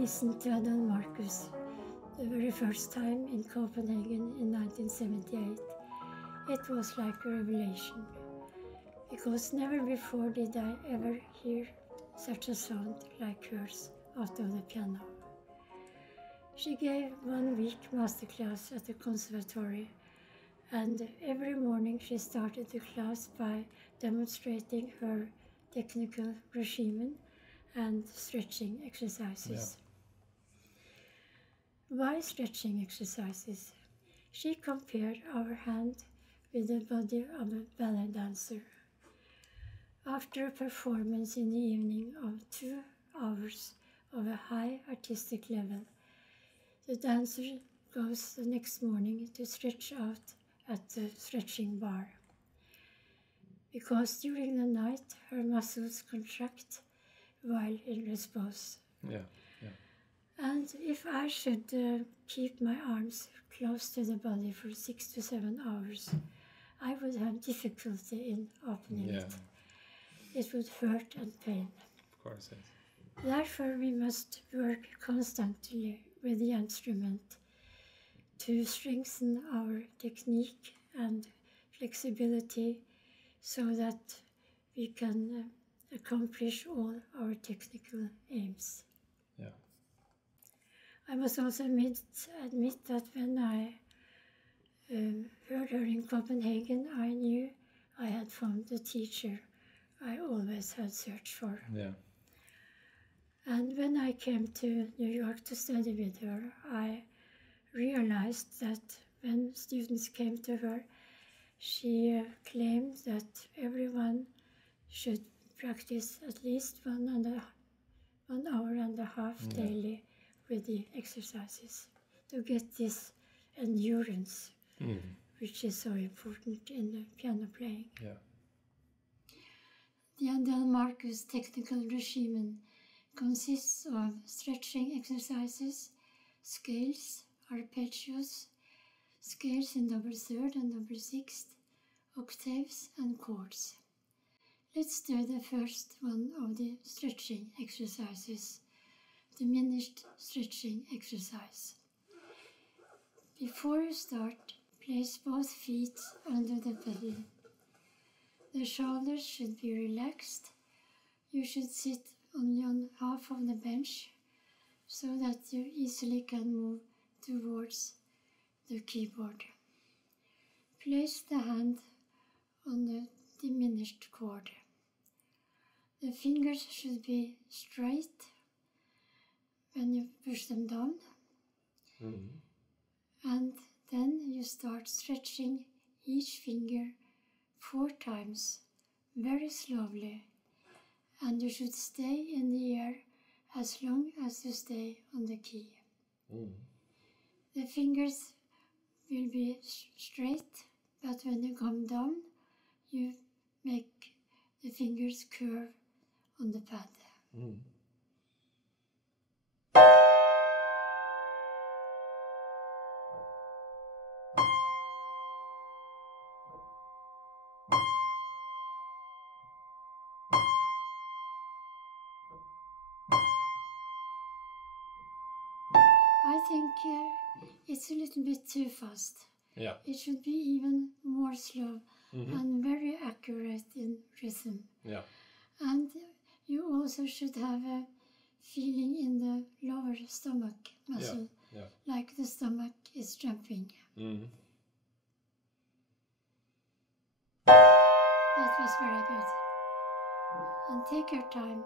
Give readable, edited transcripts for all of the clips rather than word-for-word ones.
listened to Adele Marcus the very first time in Copenhagen in 1978, it was like a revelation, because never before did I ever hear such a sound like hers out of the piano. She gave 1 week masterclass at the conservatory, and every morning she started the class by demonstrating her technical regimen and stretching exercises. Why stretching exercises? She compared our hand with the body of a ballet dancer. After a performance in the evening of 2 hours of a high artistic level, the dancer goes the next morning to stretch out at the stretching bar, because during the night her muscles contract while in repose. And if I should keep my arms close to the body for 6 to 7 hours, I would have difficulty in opening it. It would hurt and pain. Of course, yes. Therefore, we must work constantly with the instrument to strengthen our technique and flexibility so that we can accomplish all our technical aims. I must also admit that when I heard her in Copenhagen, I knew I had found the teacher I always had searched for. And when I came to New York to study with her, I realized that when students came to her, she claimed that everyone should practice at least 1 hour and a half daily with the exercises to get this endurance, which is so important in the piano playing. The Adele Marcus technical regimen consists of stretching exercises, scales, arpeggios, scales in double third and double sixth, octaves and chords. Let's do the first one of the stretching exercises, diminished stretching exercise. Before you start, place both feet under the pedal. The shoulders should be relaxed. You should sit only on half of the bench so that you easily can move towards the keyboard. Place the hand on the diminished chord. The fingers should be straight when you push them down. And then you start stretching each finger 4 times, very slowly, and you should stay in the air as long as you stay on the key. The fingers will be straight, but when you come down, you make the fingers curve on the pad. I think it's a little bit too fast. It should be even more slow and very accurate in rhythm. And you also should have a feeling in the lower stomach muscle, like the stomach is jumping. That was very good. And take your time.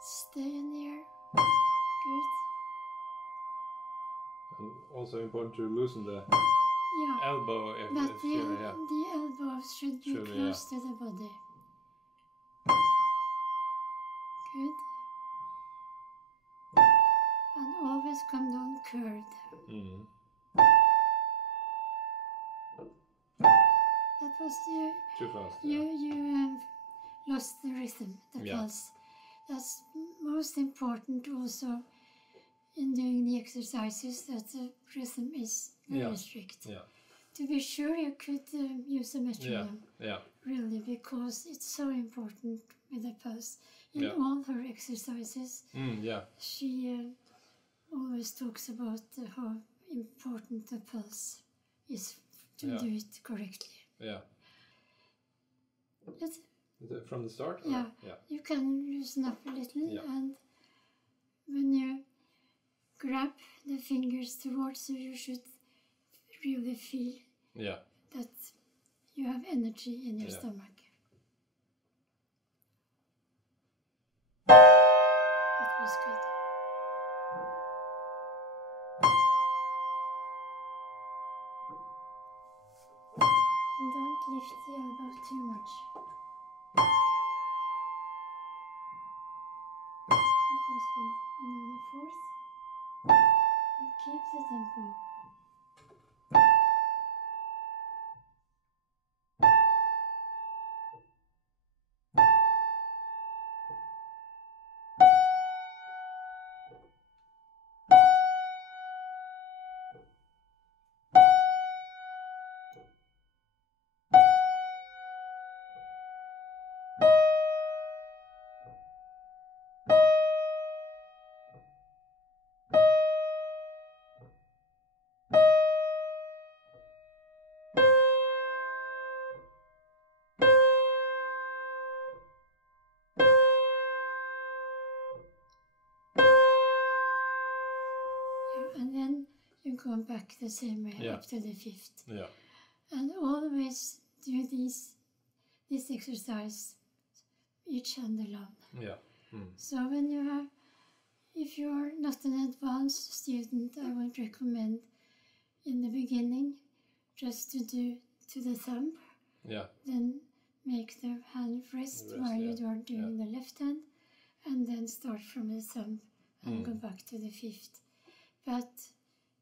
Stay in the air. Good. And also important to loosen the elbow. But the elbows should be close to the body. Good. And always come down curved. That was too fast. You lost the rhythm, the pulse. That's most important also in doing the exercises, that the rhythm is very strict. To be sure, you could use a metronome really, because it's so important with the pulse. In all her exercises, she always talks about how important the pulse is to do it correctly. Yeah. From the start? Yeah. You can loosen up a little, and when you grab the fingers towards you, you should really feel that you have energy in your stomach. That was good. And don't lift the elbow too much. That was good. And on the fourth, you keep the tempo. And then you go back the same way up to the fifth. Yeah. And always do this exercise each hand alone. Yeah. So when you have, if you are not an advanced student, I would recommend in the beginning just to do to the thumb. Yeah. Then make the hand rest while you are doing the left hand, and then start from the thumb and go back to the fifth. But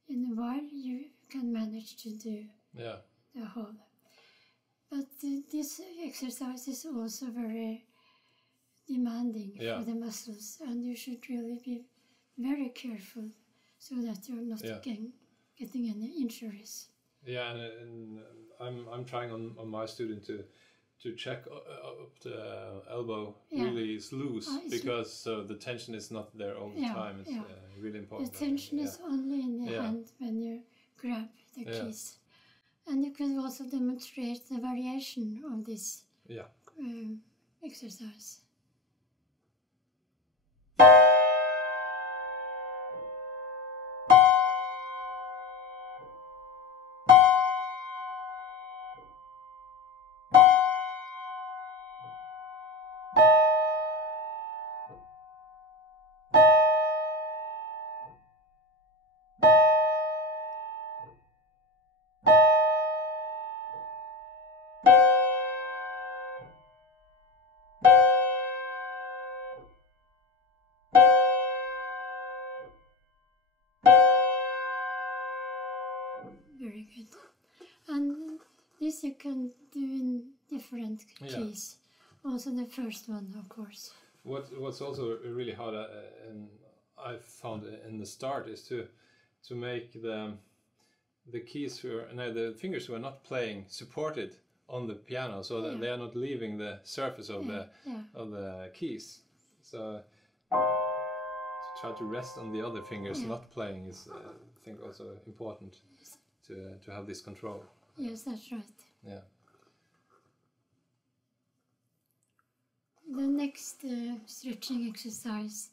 in a while you can manage to do the whole. But this exercise is also very demanding for the muscles, and you should really be very careful so that you're not getting any injuries. Yeah, and I'm trying on my student to check the elbow really is loose, because so the tension is not there all the time. It's really important. The tension is only in the hand when you grab the keys. And you can also demonstrate the variation of this exercise. Very good. And this you can do in different keys. Also the first one, of course. What's also really hard, and I found in the start, is to make the keys the fingers who are not playing supported on the piano, so that they are not leaving the surface of the keys. So to try to rest on the other fingers not playing is, I think, also important to have this control. Yes, that's right. Yeah. The next stretching exercise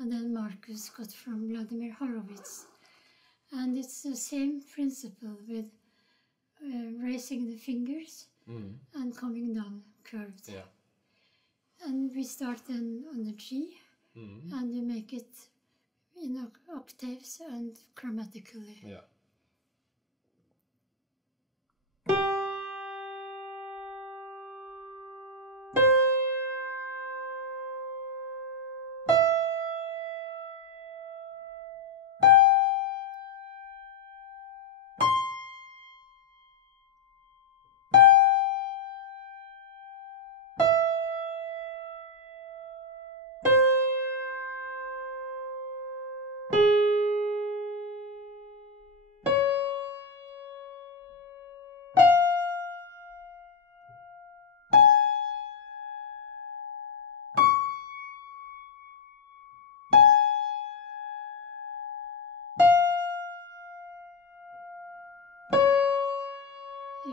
Adele Marcus got from Vladimir Horowitz, and it's the same principle with raising the fingers and coming down curved. Yeah. And we start then on the G, and you make it in octaves and chromatically. Yeah.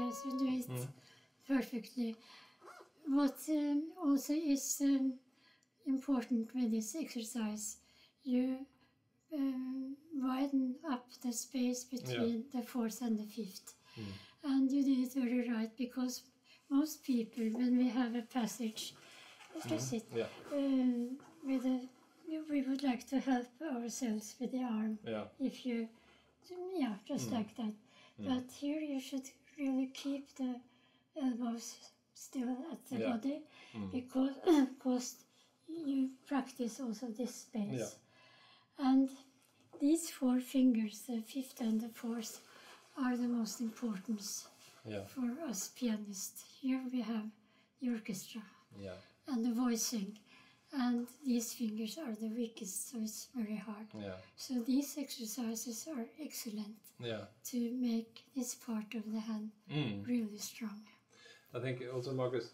Yes, you do it perfectly. What also is important with this exercise, you widen up the space between the fourth and the fifth. And you did it very right, because most people, when we have a passage, just sit, with a, we would like to help ourselves with the arm. If you, just like that. But here you should really keep the elbows still at the body, because you practice also this space. And these four fingers, the fifth and the fourth, are the most important for us pianists. Here we have the orchestra and the voicing, and these fingers are the weakest, so it's very hard. So these exercises are excellent to make this part of the hand really strong. I think also Marcus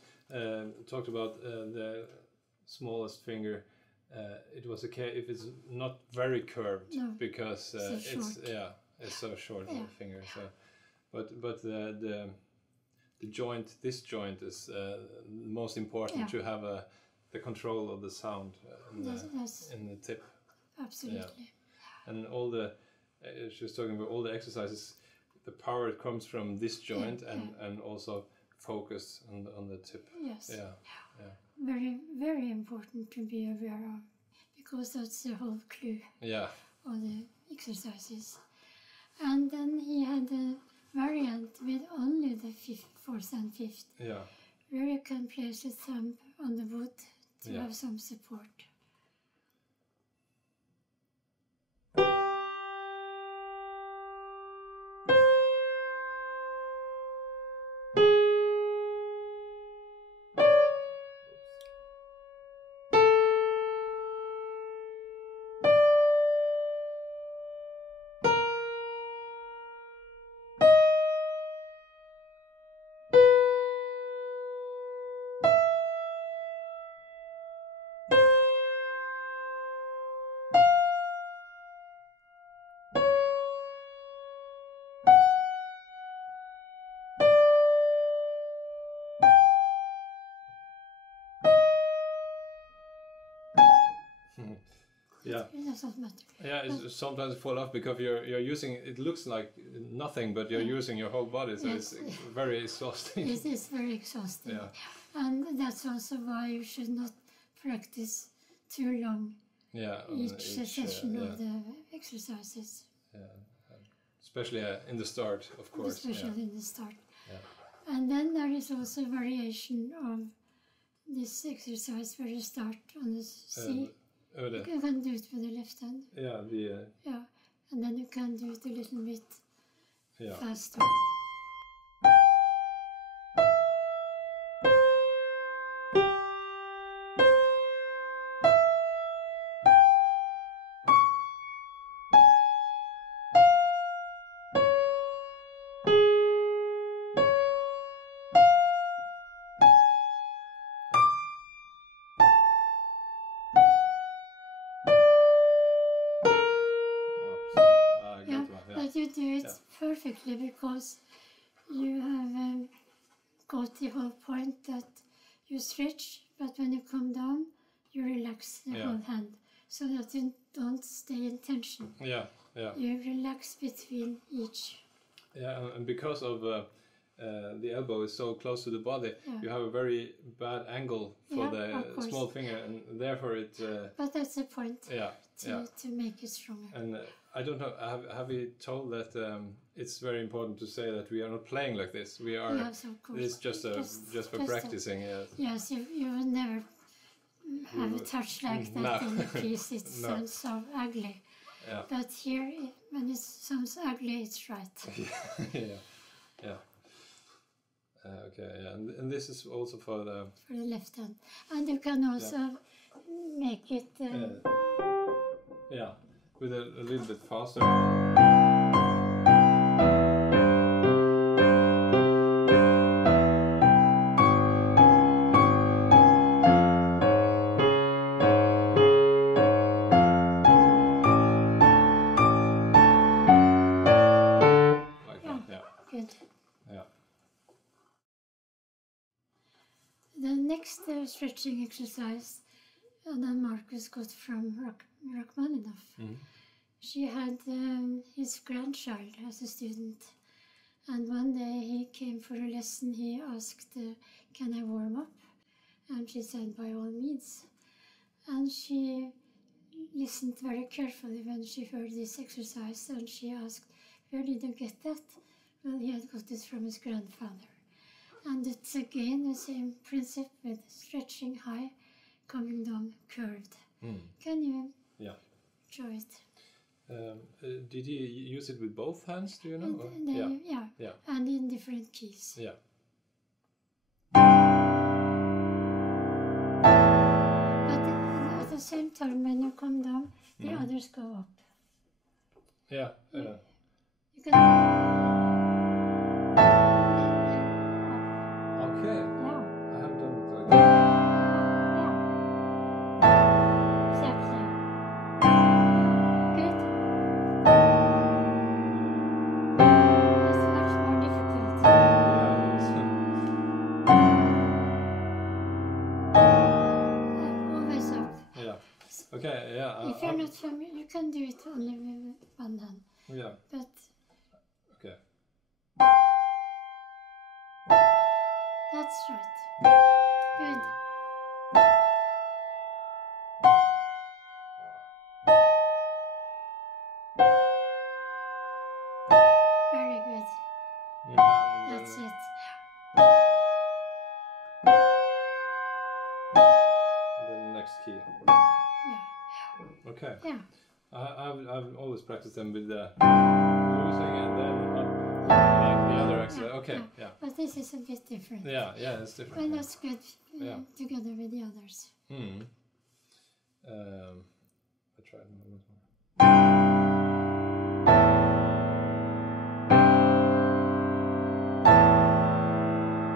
talked about the smallest finger. It was okay if it's not very curved, because it's so short finger. So, but the joint, this joint is most important to have the control of the sound in the tip. Absolutely. And all the she was talking about all the exercises. The power comes from this joint and also focus on the tip. Yes. Very, very important to be aware of, because that's the whole clue of the exercises. And then he had a variant with only the fourth and fifth, where you can place a thumb on the wood to have some support. It doesn't matter. It sometimes fall off because you're using. It looks like nothing, but you're using your whole body, so it's very exhausting. It is very exhausting, and that's also why you should not practice too long. Each session of the exercises. Especially in the start, of course. Especially in the start. And then there is also variation of this exercise where you start on the C. You can do it with the left hand. And then you can do it a little bit faster. But you do it perfectly, because you have got the whole point that you stretch, but when you come down, you relax the whole hand, so that you don't stay in tension. You relax between each. And because of the elbow is so close to the body, you have a very bad angle for the small finger, and therefore it. But that's the point. To make it stronger. And I don't know. Have you told that it's very important to say that we are not playing like this? We are. Yes, of course. It's just for practicing. Yes, you will never have a touch like that in the piece. It sounds so ugly. But here, when it sounds ugly, it's right. And this is also for the left hand, and you can also make it. With a little bit faster. Good. Yeah. stretching exercise Adele Marcus got from Rachmaninoff. She had his grandchild as a student, and one day he came for a lesson. He asked, "Can I warm up?" And she said, "By all means." And she listened very carefully when she heard this exercise, and she asked, "Where did you get that?" Well, he had got it from his grandfather. And it's again the same principle with stretching high, coming down curved. Can you show it? Did he use it with both hands, do you know? Yeah, and in different keys. Yeah. But at the same time, when you come down, the others go up. Yeah. You can... Okay. Yeah. I haven't done it like that. Exactly. Good. That's much more difficult. Always up. Yeah. Okay, yeah. If you're not familiar, you can do it only with one hand. Yeah. But Okay. that's right. Good. Very good. That's it. And then the next key. Yeah. Okay. Yeah. I've always practiced them with the losing and then up like the other exercise. Okay. Yeah. But this is a bit different. Yeah, it's different. Well, that's good together with the others. I tried one more.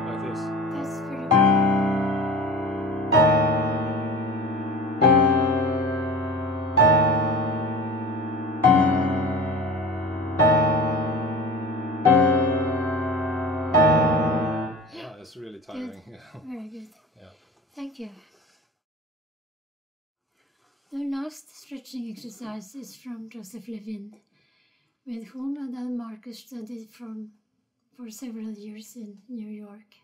Like this. That's pretty good. Yeah, it's really tiring. Very good. Yeah. Thank you. The last stretching exercise is from Joseph Levin, with whom Adele Marcus studied for several years in New York.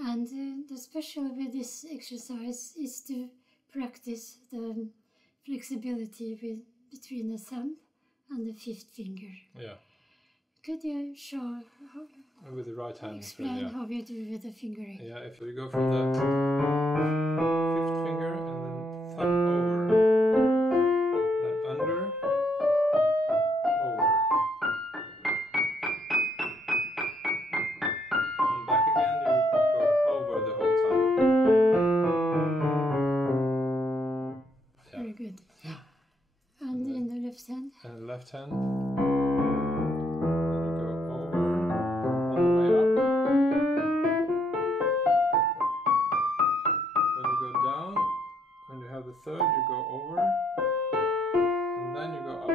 And the special with this exercise is to practice the flexibility between the thumb and the fifth finger. Yeah. Could you show With the right hand. explain how you do with the fingering? Yeah, if we go from the fifth finger and then thumb over, then under, over, and back again. You go over the whole time. Yeah. Very good. And in the left hand? And the left hand. Then you go over on the way up. When you go down, when you have the third, you go over, and then you go up.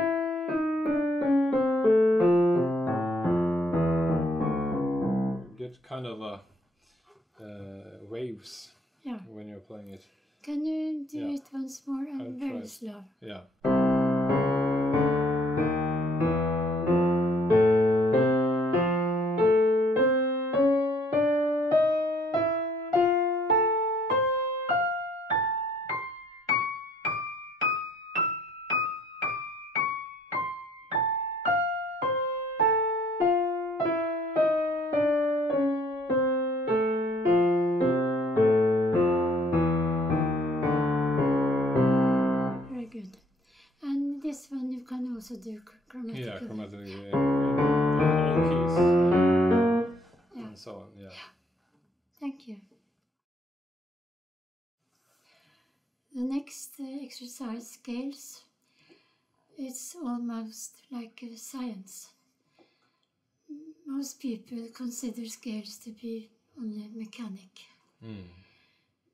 You get kind of waves when you're playing it. Can you do it once more and very slow? Yeah. Very good. And this one you can also do chromatically. Yeah, chromatically in all keys. And so on, yeah. Thank you. The next exercise, scales, it's almost like a science. Most people consider scales to be only mechanic.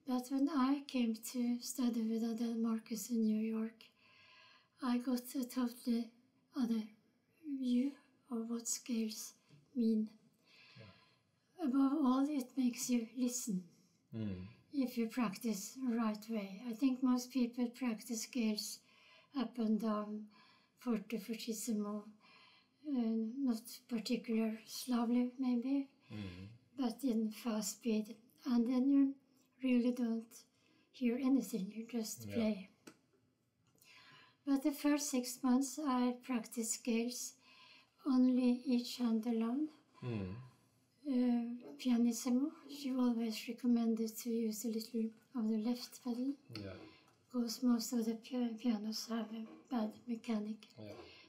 But when I came to study with Adele Marcus in New York, I got a totally other view of what scales mean. Above all, it makes you listen. if you practice the right way. I think most people practice scales up and down, forte, fortissimo, not particular slowly maybe, but in fast speed. And then you really don't hear anything, you just play. But the first 6 months I practiced scales only each hand alone. Pianissimo, she always recommended to use a little of the left pedal, because most of the pianos have a bad mechanic,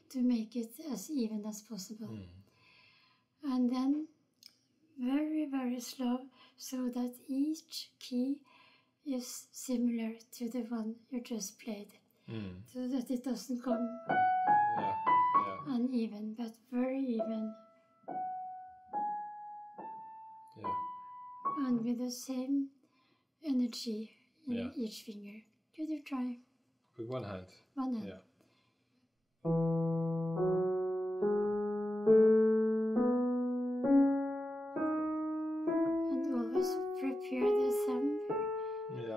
to make it as even as possible. And then very, very slow, so that each key is similar to the one you just played, so that it doesn't come uneven, but very even. And with the same energy in each finger. Could you try? With one hand? One hand. Yeah. And always prepare the thumb.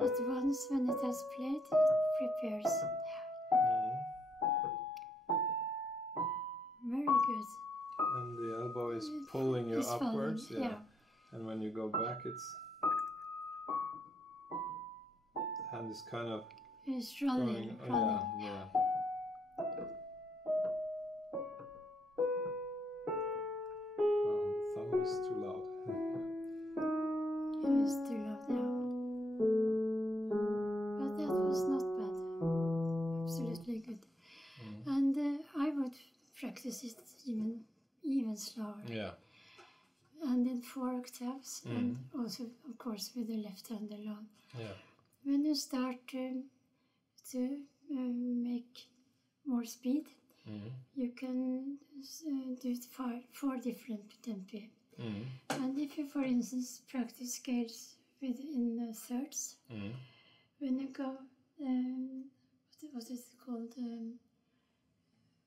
But once when it has played, it prepares. Very good. And the elbow is pulling you upwards. Falling, And when you go back, the hand is kind of it's rolling. Yeah. Oh, the thumb is too loud. It's too loud, But that was not bad. Absolutely good. And I would practice it even slower. Yeah. And in 4 octaves, and also, of course, with the left hand alone. Yeah. When you start to make more speed, you can do it 4 different tempi. And if you, for instance, practice scales in thirds, when you go, what is it called,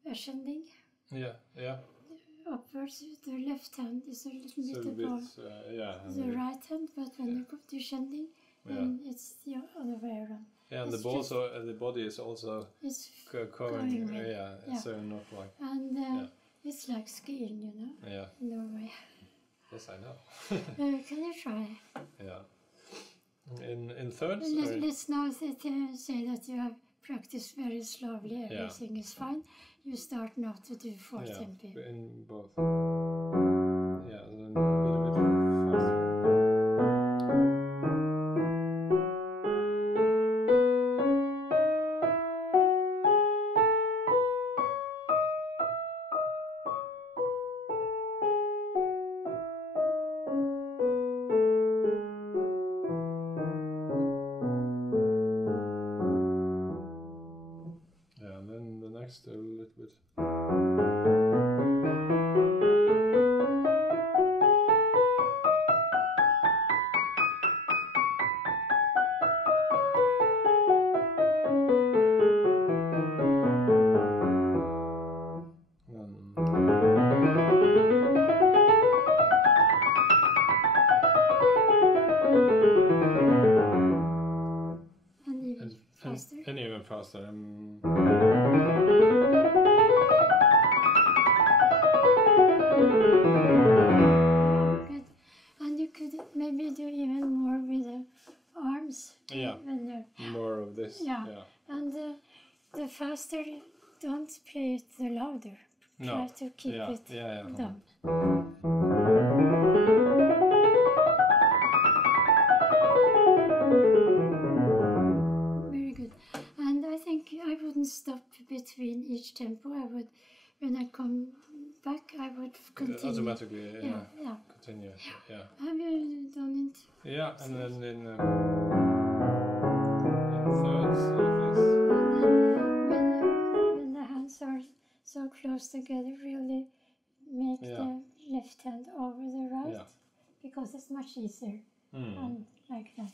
ascending? Yeah. Upwards, the left hand is a little bit above the right hand, but when you go to ascending, then it's the other way around. Yeah, and the body is also going so not like. And it's like skiing, you know. Yeah. In Norway. Yes, I know. Can you try? Yeah. In thirds. Let's now say that you have practiced very slowly. Everything is fine. You start now to do 4 tempi. In both. Yeah, then a bit faster. A little bit. And even faster. And even faster. Good. And you could maybe do even more with the arms. Yeah. More of this. Yeah. And the faster, don't play it the louder. Try to keep it down. Very good. And I think I wouldn't stop between each tempo. I would, when I come back, I would continue. Automatically, continue. Yeah. Have you done it? Yeah, and then in thirds like this. And then when the hands are so close together, really make the left hand over the right, because it's much easier. And like that.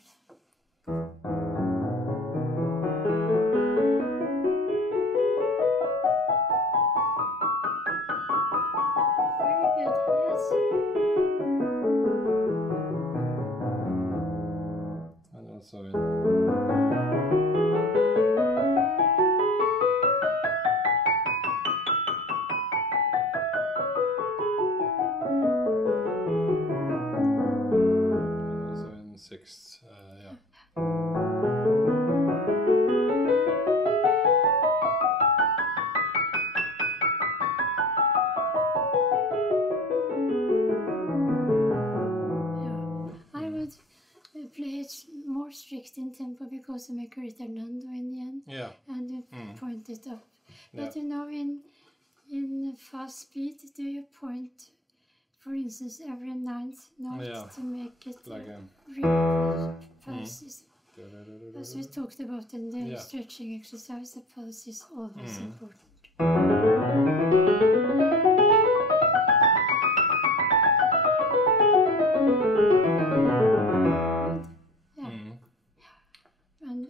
in tempo because you make a ritardando in the end. Yeah. And you point it up. Yeah. But you know, in fast speed, do you point, for instance, every ninth note to make it like really pulse? As we talked about in the stretching exercise, the pulse is always important.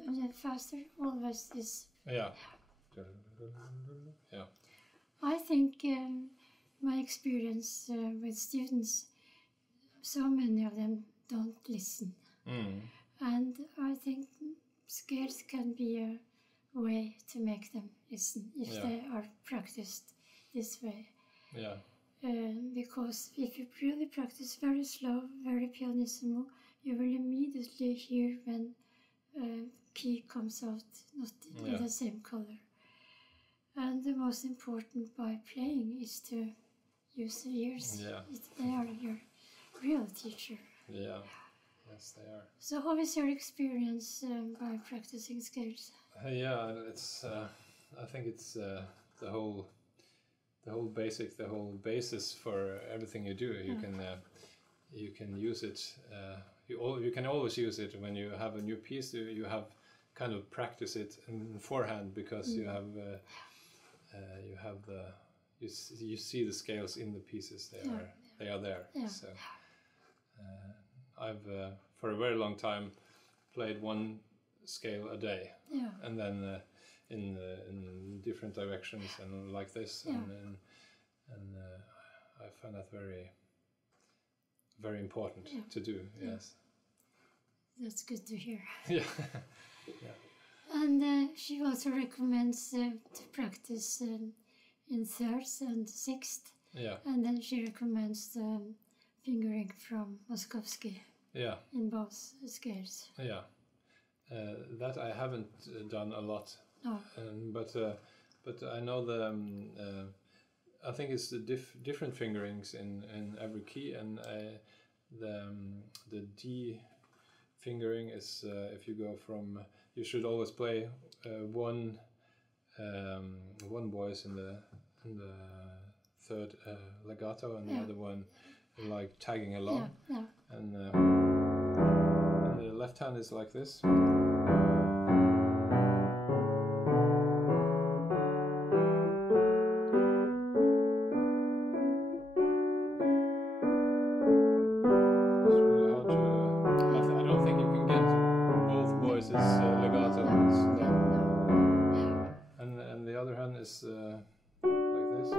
And the faster always is. Yeah. I think my experience with students, so many of them don't listen. And I think scales can be a way to make them listen if they are practiced this way. Yeah. Because if you really practice very slow, very pianissimo, you will immediately hear when key comes out not in the same color. And the most important by playing is to use the ears. Yeah. They are your real teacher. Yeah. Yes, they are. So how is your experience by practicing scales? Yeah, it's. I think it's the whole basis for everything you do. You can use it. You can always use it when you have a new piece. You have kind of practice it in forehand because you have you see the scales in the pieces. They are there. Yeah. So I've for a very long time played one scale a day, and then in different directions and like this, and I find that very, very important to do. Yes, that's good to hear. Yeah. And she also recommends to practice in thirds and sixth. Yeah. And then she recommends fingering from Moskovsky. Yeah. In both scales. Yeah. That I haven't done a lot. No. But I know the. I think it's the different fingerings in every key, and the D fingering is if you go from. You should always play one voice in the third legato, and the other one like tagging along. Yeah. And the left hand is like this. Like this.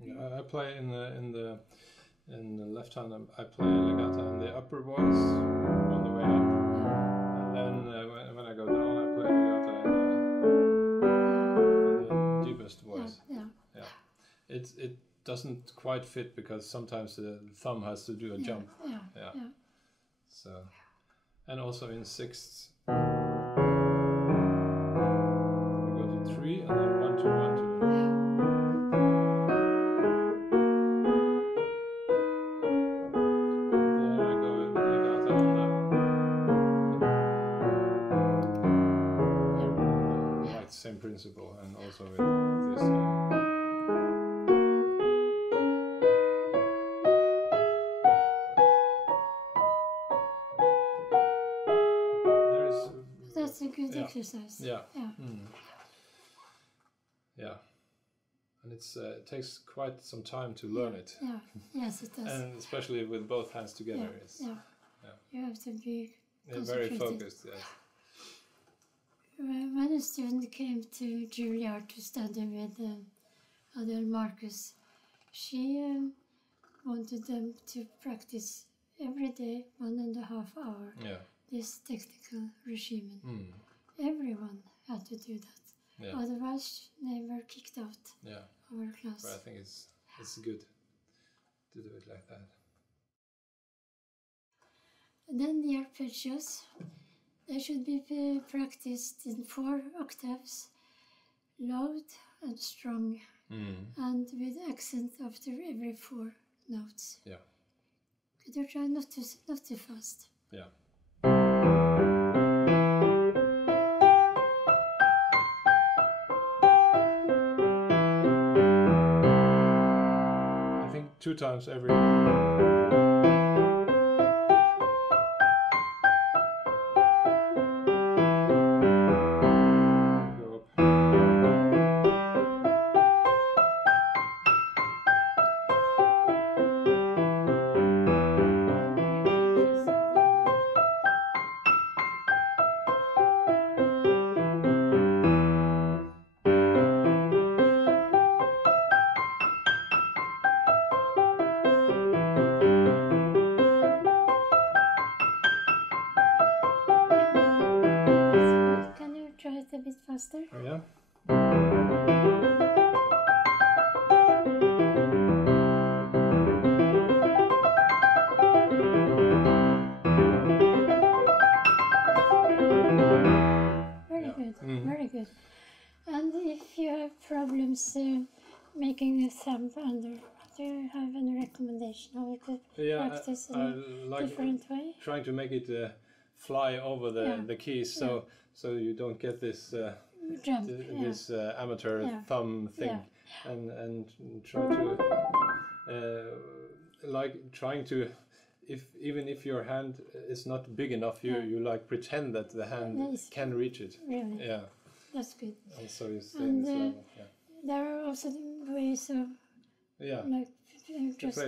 Yeah, I play in the left hand. I play legato in the upper voice on the way up, and then when I go down, I play legato in the deepest voice. Yeah. It doesn't quite fit because sometimes the thumb has to do a jump. Yeah. So, and also in sixths, we go to 3 and then 1 2 1 2. Then I go with legato on that. Like the same principle, and also with this. That's a good exercise. Yeah. Yeah. And it takes quite some time to learn it. Yeah. Yes, it does. And especially with both hands together. You have to be very focused. Yes. When a student came to Juilliard to study with Adele Marcus, she wanted them to practice every day 1.5 hours. Yeah. This technical regimen. Everyone had to do that. Yeah. Otherwise, they were kicked out of our class. But I think it's good to do it like that. And then the arpeggios, They should be practiced in 4 octaves, loud and strong, and with accent after every 4 notes. Yeah. Could you try not too fast? Yeah. I think 2 times every. A bit faster. Oh, yeah. Very good, very good. And if you have problems making a thumb under, do you have any recommendation how you could practice in a like different way? Trying to make it fly over the keys, so you don't get this jump, this amateur thumb thing, and try to like trying to, even if your hand is not big enough, you like pretend that the hand can reach it. Really? Yeah. That's good. And so you stay in this level. Yeah. There are also ways of like just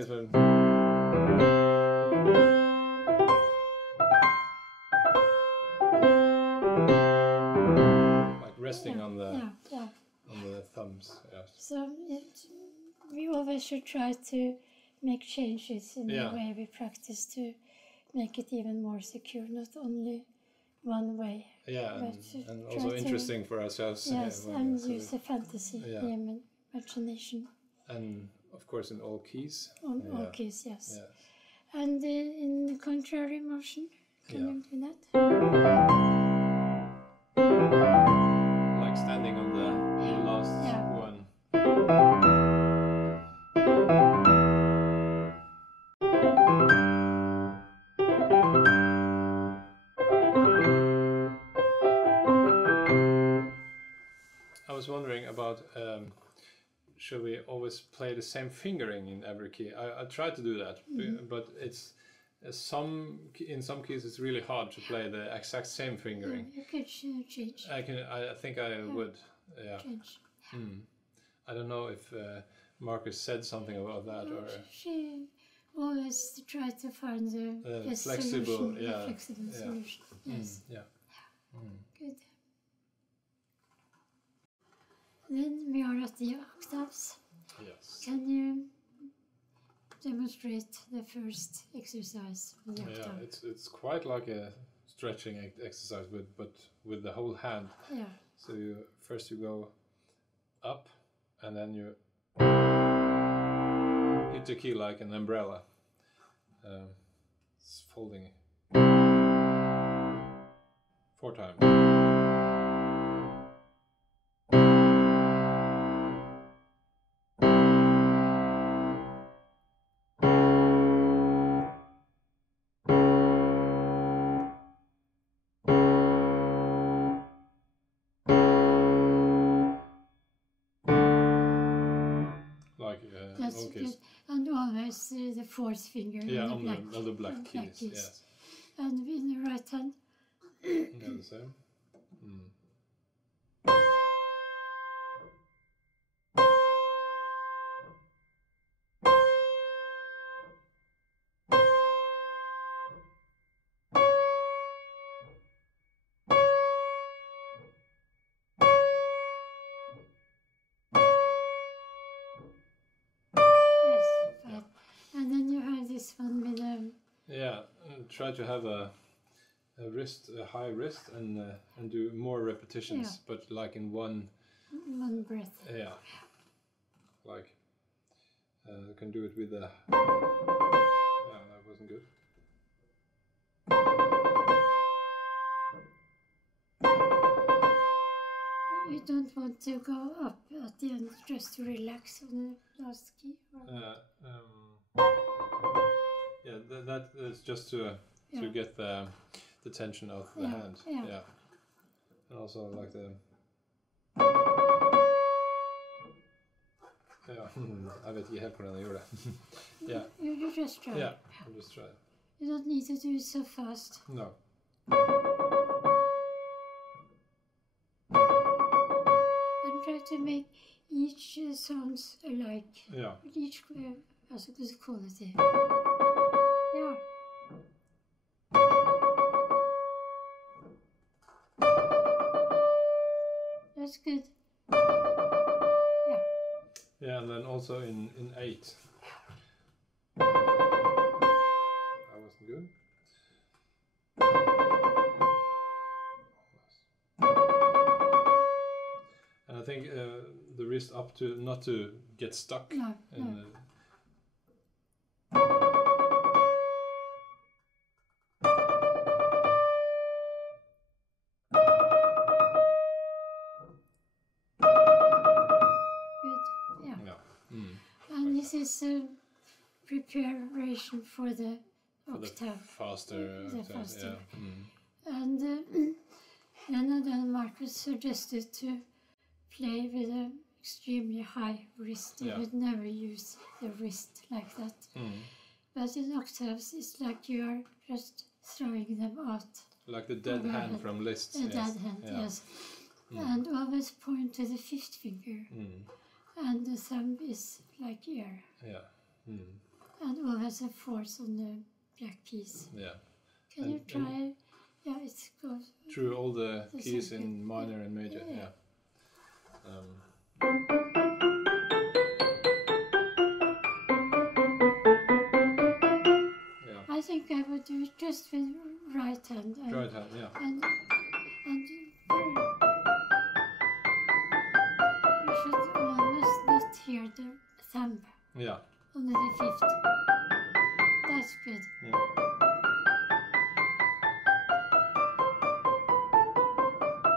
resting on the thumbs. Yes. So we always should try to make changes in the way we practice to make it even more secure, not only one way. Yeah, and also interesting for ourselves. Yes, and use a fantasy, the imagination. And of course in all keys. On all keys, yes. And in the contrary motion, can you do that? Like standing on the last one. I was wondering about should we always play the same fingering in every key? I try to do that, but it's in some keys it's really hard to play the exact same fingering. You could change. I think I would. Yeah. Change. I don't know if Marcus said something about that, or she always tried to find the best flexible, solution, the flexible solution. Yes. Good. Then we are at the octaves. Yes. Can you demonstrate the first exercise with the octave? Yeah, it's quite like a stretching exercise, but with the whole hand. Yeah. So first you go up, and then you hit the key like an umbrella. It's folding 4 times. That's good. And always the 4th finger on the black keys. Yes. And in the right hand. The same. This one with try to have a high wrist, and do more repetitions, but like in one breath. Yeah, like you can do it with a. That wasn't good. You don't want to go up at the end just to relax on the last key? Yeah, that is just to get the tension of the hand. Yeah. And also like the... Ja, jeg vet ikke helt hvordan jeg gjorde det. Yeah. You just try. Yeah, I'll just try. You don't need to do it so fast. No. And try to make each sounds alike. Yeah. Each, alltså good quality. Yeah. That's good. Yeah. Yeah, and then also in 8. That wasn't good. And I think the wrist up to not to get stuck. No. And this is a preparation for the octave. Faster octave. Yeah. And then Adele Marcus suggested to play with an extremely high wrist. You would never use the wrist like that. But in octaves, it's like you are just throwing them out. Like the dead hand from Liszt. The dead hand, yes. And always point to the fifth finger. And the thumb is like ear. Yeah. And always a fourth on the black keys. Yeah. Can you try? Yeah, it goes through all the keys in minor and major. Yeah. I think I would do it just with right hand. Right hand, yeah. And you should almost not hear the thumb. Yeah. Only the fifth. That's good. Yeah.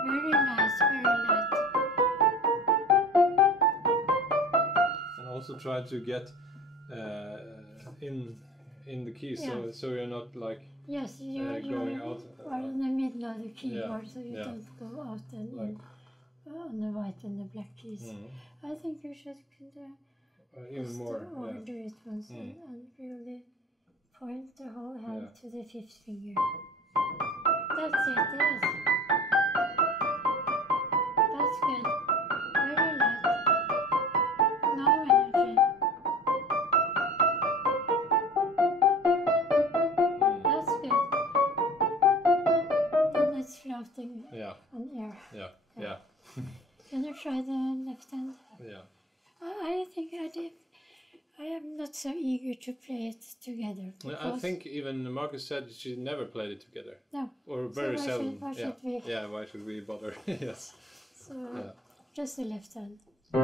Very nice, very light. And also try to get in the keys, so you're not like going out. Or in the middle of the keyboard, so you don't go out and like, in on the white and the black keys. I think you should even more. Overdo it once and really point the whole hand to the fifth finger. That's it, yes. That's good. Very light. No energy. That's good. Then it's floating on air. Yeah. Can you try the left hand? Yeah. I think I am not so eager to play it together. I think even Marcus said she never played it together. No. Or very seldom. Why should we? Yeah, why should we bother? Yes. So, just the left hand. I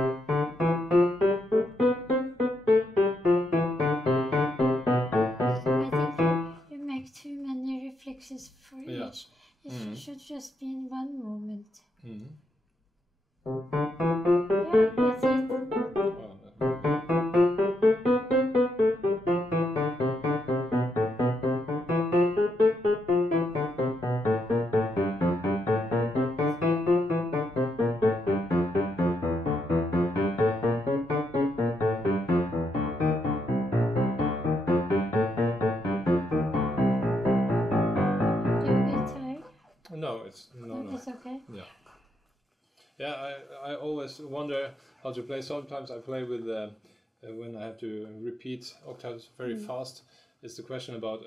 think you make too many reflexes for each. It should just be in one moment. Yeah, that's it. It's okay. Yeah, I always wonder how to play. Sometimes I play with when I have to repeat octaves very fast. It's the question about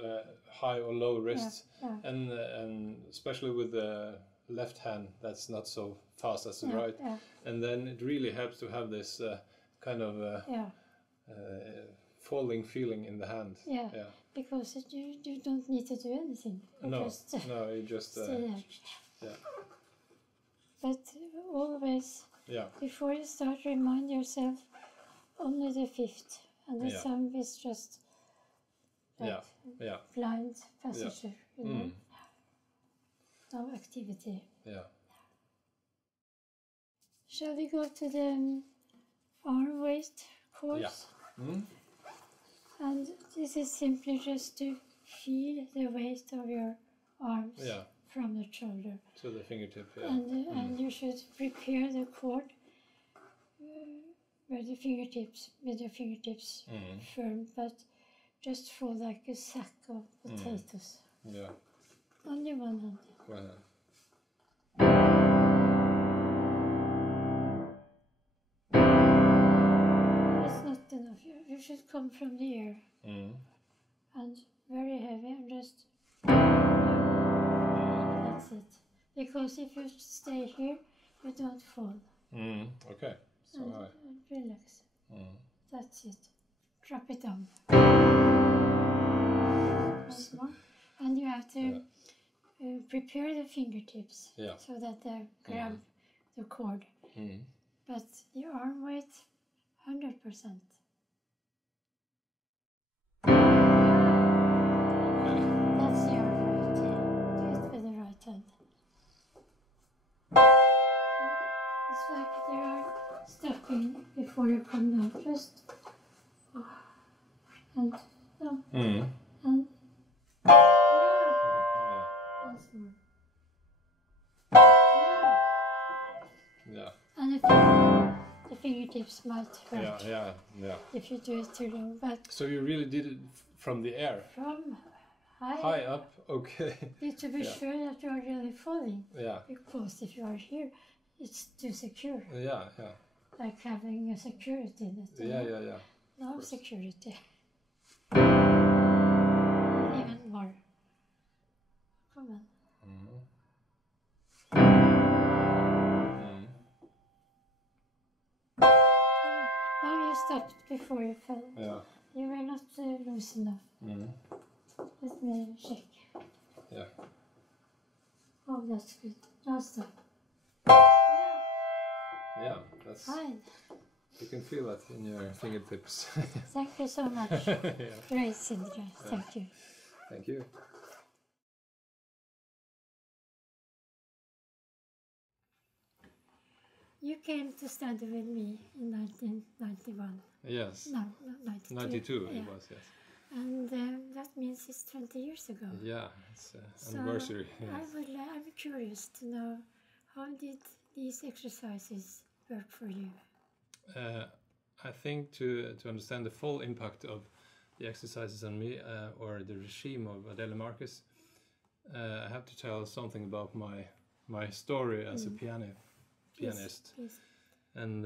high or low wrists, and especially with the left hand, that's not so fast as the right. And then it really helps to have this kind of falling feeling in the hand. Because you don't need to do anything. You just stay there. But always, before you start, remind yourself only the fifth, and the thumb is just blind passenger, you know? No activity. Shall we go to the arm waist course? Yeah. And this is simply just to feel the weight of your arms from the shoulder. To the fingertip, yeah. And you should prepare the cord with your fingertips firm, but just fold like a sack of potatoes. Yeah. Only one hand. One hand. That's not enough. You should come from the air. And very heavy and just... That's it. Because if you stay here, you don't fall. Okay. So high. And relax. That's it. Drop it down. Once more. And you have to prepare the fingertips so that they grab the cord. But the arm weight, 100%. That's the arm weight. Do it with the right hand. It's like they are stopping before you come down. Just and down. And once more. Yeah. And the fingertips might hurt if you do it too long. But so you really did it from the air? From high up, okay. To be sure that you are really falling. Yeah. Because if you are here, it's too secure. Yeah. Like having a security net. Yeah. No security. Even more. Come on. Now you stopped before you fell. Yeah. You were not loose enough. Let me check. Yeah. Oh, that's good. Now stop. Yeah, that's fine. You can feel that in your fingertips. Thank you so much. Great, Sindre. Thank you. Thank you. You came to study with me in 1991. Yes. No, 92. 92 it was, yes. And that means it's 20 years ago. Yeah, it's anniversary. Yes. I'm curious to know, how did these exercises work for you? I think to understand the full impact of the exercises on me, or the regime of Adele Marcus, I have to tell something about my story as a pianist. Please. And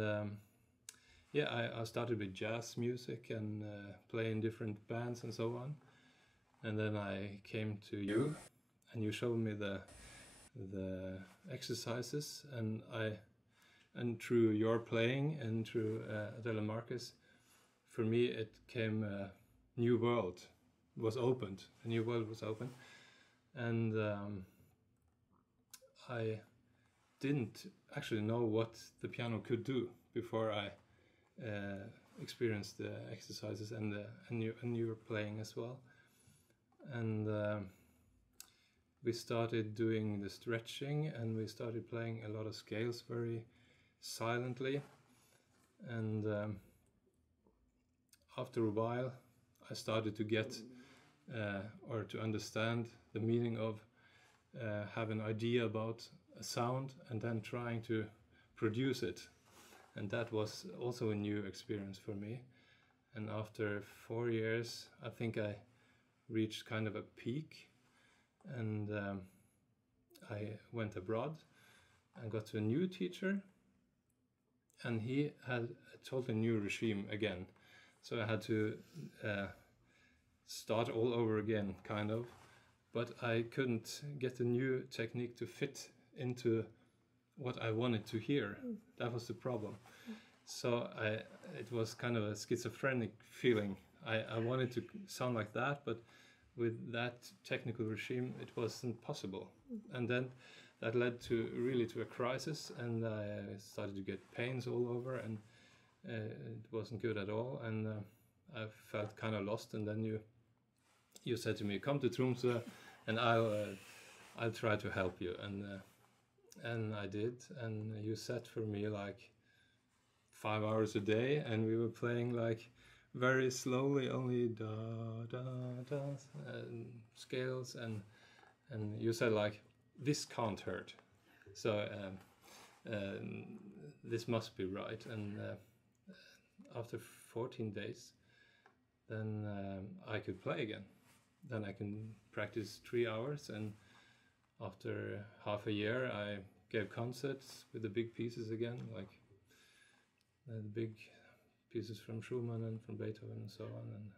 I started with jazz music and playing different bands and so on. And then I came to you, and you showed me the exercises, and through your playing and through Adele Marcus, for me it came a new world was opened. A new world was opened, and I didn't actually know what the piano could do before I experienced the exercises and your playing as well. And we started doing the stretching, and we started playing a lot of scales very silently. And after a while, I started to get or to understand the meaning of have an idea about a sound and then trying to produce it. And that was also a new experience for me. And after 4 years, I think I reached kind of a peak, and I went abroad and got to a new teacher, and he had a totally new regime again. So I had to start all over again, kind of. But I couldn't get a new technique to fit into what I wanted to hear. That was the problem. So it was kind of a schizophrenic feeling. I wanted to sound like that, but with that technical regime, it wasn't possible. And then that led to a crisis, and I started to get pains all over, and it wasn't good at all. And I felt kind of lost. And then you said to me, "Come to Tromsø, and I'll try to help you." And I did, and you set for me like 5 hours a day, and we were playing like very slowly, only da da da scales, and you said like, this can't hurt, so this must be right. And after 14 days, then I could play again. Then I can practice 3 hours, and after half a year I gave concerts with the big pieces again, like the big pieces from Schumann and from Beethoven and so on. And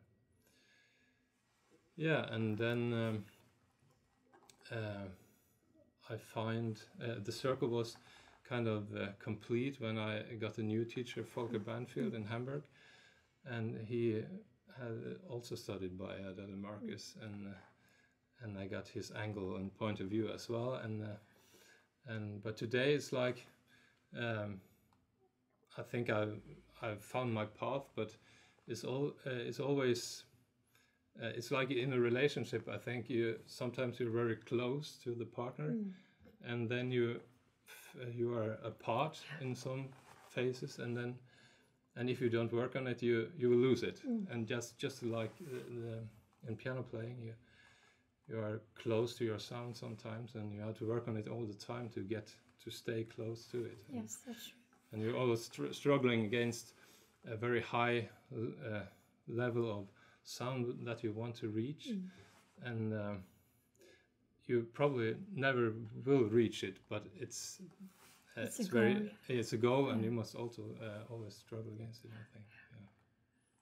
yeah, and then I find the circle was kind of complete when I got a new teacher, Volker Banfield in Hamburg, and he had also studied by Adele Marcus, and I got his angle and point of view as well. And but today it's like I think I've found my path, but it's always it's like in a relationship. I think sometimes you're very close to the partner, and then you are apart in some phases, and if you don't work on it, you will lose it. And just like in piano playing, you are close to your sound sometimes, and you have to work on it all the time to stay close to it. Yes, that's true. And you're always struggling against a very high level of sound that you want to reach, and you probably never will reach it, but it's a goal, and you must also always struggle against it, I think. Yeah.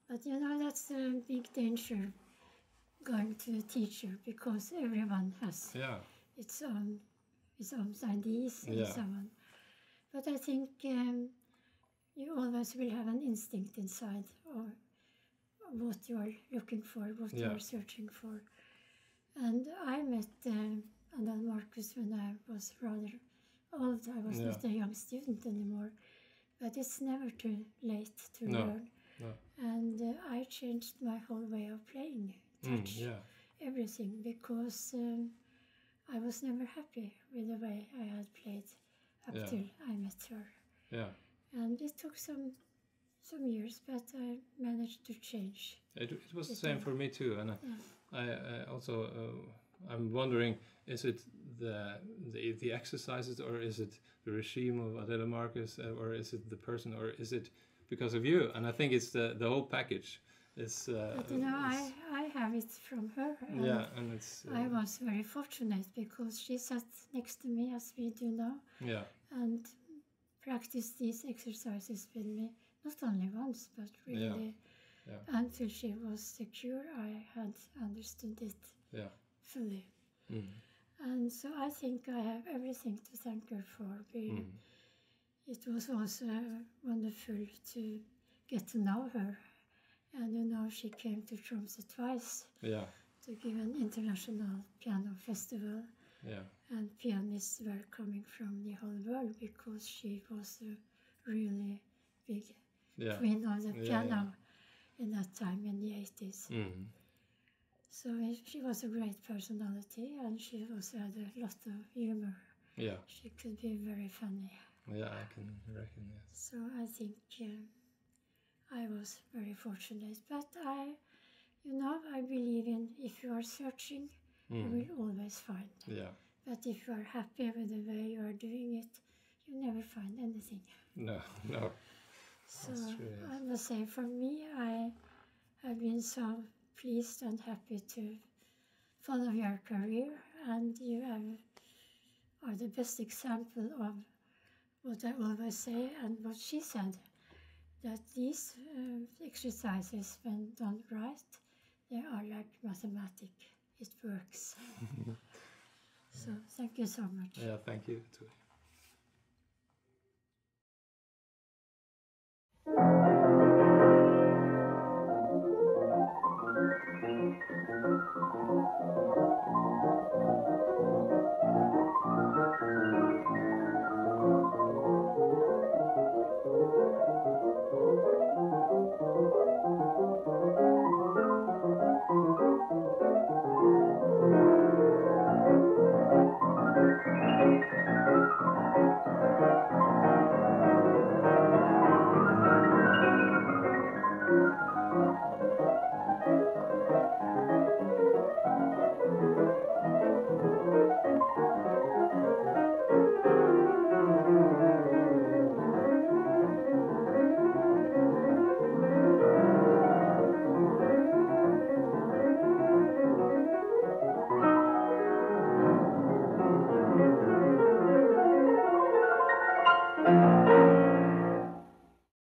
But you know, that's a big danger going to a teacher, because everyone has its own ideas and so on. But I think you always will have an instinct inside, or what you are looking for, what you are searching for. And I met Adele Marcus when I was rather old. I was not a young student anymore. But it's never too late to learn. No. And I changed my whole way of playing, touch, everything, because I was never happy with the way I had played up till I met her. Yeah. And it took some years, but I managed to change. It was the same for me too, and I also I'm wondering, is it the exercises, or is it the regime of Adele Marcus, or is it the person, or is it because of you? And I think it's the whole package. It's but you know, I have it from her. And it's I was very fortunate because she sat next to me, as we do now. Yeah. And practiced these exercises with me, not only once, but really until she was secure. I had understood it fully. And so I think I have everything to thank her for. It was also wonderful to get to know her. And you know, she came to Tromsø twice to give an international piano festival. And pianists were coming from the whole world, because she was a really big queen of the piano in that time, in the 80s. So she was a great personality, and she also had a lot of humor. She could be very funny. I can reckon, yes. So I think I was very fortunate. But I believe in, if you are searching, you will always find. But if you are happy with the way you are doing it, you never find anything. No. So I must say, for me, I have been so pleased and happy to follow your career, and you are the best example of what I always say and what she said, that these exercises, when done right, they are like mathematics. It works. So thank you so much. Yeah, thank you, Tori.